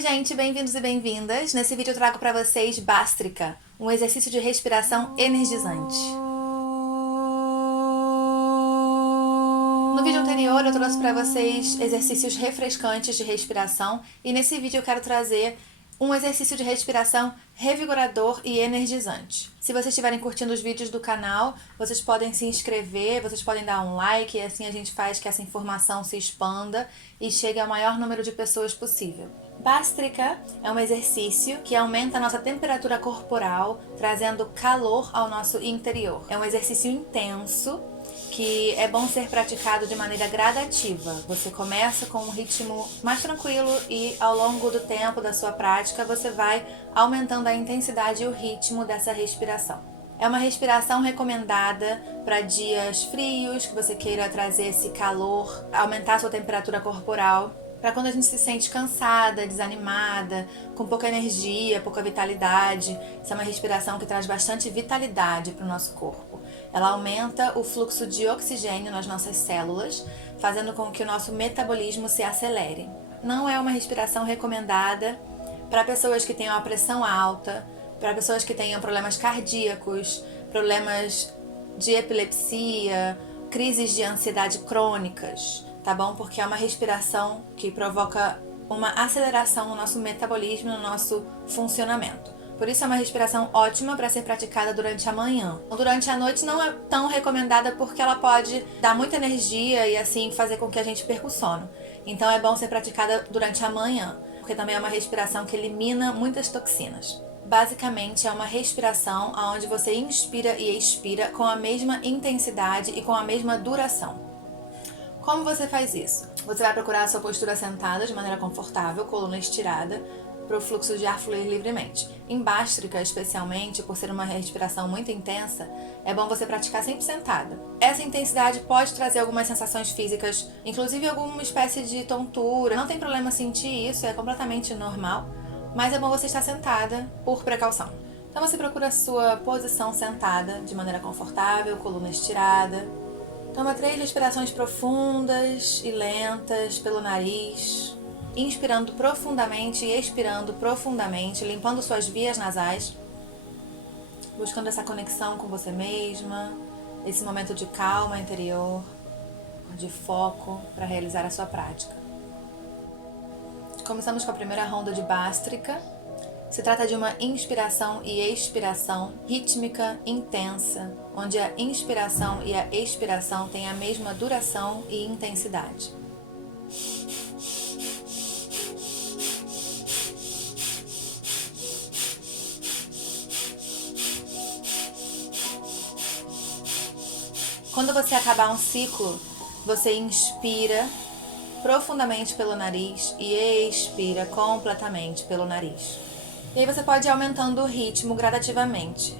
Oi gente, bem-vindos e bem-vindas. Nesse vídeo eu trago para vocês Bhastrika, um exercício de respiração energizante. No vídeo anterior eu trouxe para vocês exercícios refrescantes de respiração e nesse vídeo eu quero trazer um exercício de respiração revigorador e energizante. Se vocês estiverem curtindo os vídeos do canal, vocês podem se inscrever, vocês podem dar um like e assim a gente faz que essa informação se expanda e chegue ao maior número de pessoas possível. Bhastrika é um exercício que aumenta a nossa temperatura corporal, trazendo calor ao nosso interior. É um exercício intenso que é bom ser praticado de maneira gradativa. Você começa com um ritmo mais tranquilo e ao longo do tempo da sua prática você vai aumentando a intensidade e o ritmo dessa respiração. É uma respiração recomendada para dias frios, que você queira trazer esse calor, aumentar a sua temperatura corporal. Para quando a gente se sente cansada, desanimada, com pouca energia, pouca vitalidade. Essa é uma respiração que traz bastante vitalidade para o nosso corpo. Ela aumenta o fluxo de oxigênio nas nossas células, fazendo com que o nosso metabolismo se acelere. Não é uma respiração recomendada para pessoas que tenham a pressão alta, para pessoas que tenham problemas cardíacos, problemas de epilepsia, crises de ansiedade crônicas. Tá bom? Porque é uma respiração que provoca uma aceleração no nosso metabolismo, no nosso funcionamento. Por isso é uma respiração ótima para ser praticada durante a manhã. Durante a noite não é tão recomendada porque ela pode dar muita energia e assim fazer com que a gente perca o sono. Então é bom ser praticada durante a manhã, porque também é uma respiração que elimina muitas toxinas. Basicamente é uma respiração onde você inspira e expira com a mesma intensidade e com a mesma duração. Como você faz isso? Você vai procurar a sua postura sentada de maneira confortável, coluna estirada, para o fluxo de ar fluir livremente. Em Bhastrika, especialmente, por ser uma respiração muito intensa, é bom você praticar sempre sentada. Essa intensidade pode trazer algumas sensações físicas, inclusive alguma espécie de tontura. Não tem problema sentir isso, é completamente normal, mas é bom você estar sentada por precaução. Então você procura a sua posição sentada de maneira confortável, coluna estirada. Toma 3 respirações profundas e lentas pelo nariz, inspirando profundamente e expirando profundamente, limpando suas vias nasais, buscando essa conexão com você mesma, esse momento de calma interior, de foco para realizar a sua prática. Começamos com a primeira ronda de Bhastrika. Se trata de uma inspiração e expiração rítmica, intensa, onde a inspiração e a expiração têm a mesma duração e intensidade. Quando você acabar um ciclo, você inspira profundamente pelo nariz e expira completamente pelo nariz. E aí você pode ir aumentando o ritmo gradativamente.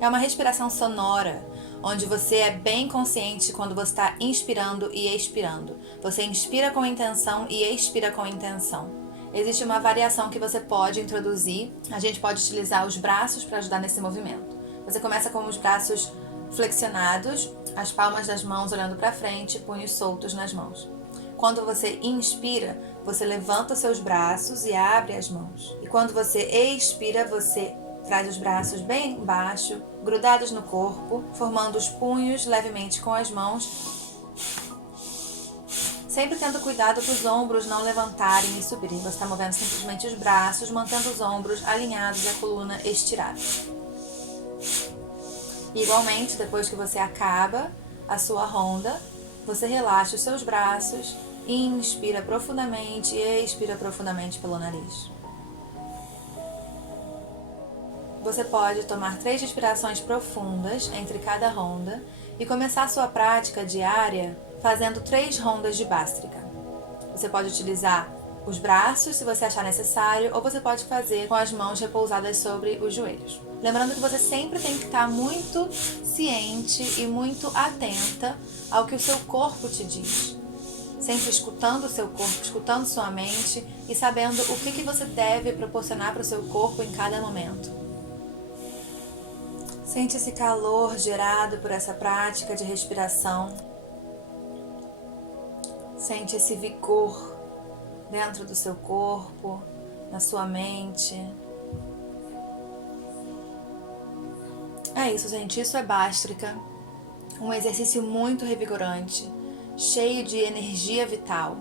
É uma respiração sonora, onde você é bem consciente quando você está inspirando e expirando. Você inspira com intenção e expira com intenção. Existe uma variação que você pode introduzir. A gente pode utilizar os braços para ajudar nesse movimento. Você começa com os braços flexionados, as palmas das mãos olhando para frente, punhos soltos nas mãos. Quando você inspira, você levanta os seus braços e abre as mãos. E quando você expira, você traz os braços bem embaixo, grudados no corpo, formando os punhos levemente com as mãos, sempre tendo cuidado para os ombros não levantarem e subirem. Você está movendo simplesmente os braços, mantendo os ombros alinhados e a coluna estirada. E, igualmente, depois que você acaba a sua ronda, você relaxa os seus braços, inspira profundamente e expira profundamente pelo nariz. Você pode tomar 3 respirações profundas entre cada ronda e começar a sua prática diária fazendo 3 rondas de Bhastrika. Você pode utilizar os braços se você achar necessário, ou você pode fazer com as mãos repousadas sobre os joelhos. Lembrando que você sempre tem que estar muito ciente e muito atenta ao que o seu corpo te diz. sempre escutando o seu corpo, escutando sua mente e sabendo o que você deve proporcionar para o seu corpo em cada momento. Sente esse calor gerado por essa prática de respiração. Sente esse vigor dentro do seu corpo, na sua mente. É isso, gente. Isso é Bhastrika. Um exercício muito revigorante, cheio de energia vital,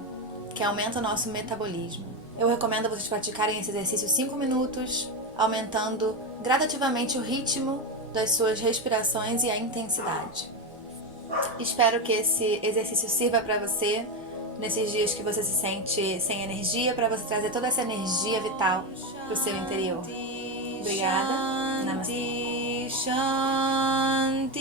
que aumenta o nosso metabolismo. Eu recomendo vocês praticarem esse exercício 5 minutos, aumentando gradativamente o ritmo das suas respirações e a intensidade. Espero que esse exercício sirva para você nesses dias que você se sente sem energia, para você trazer toda essa energia vital para o seu interior. Obrigada. Namastê. Shanti.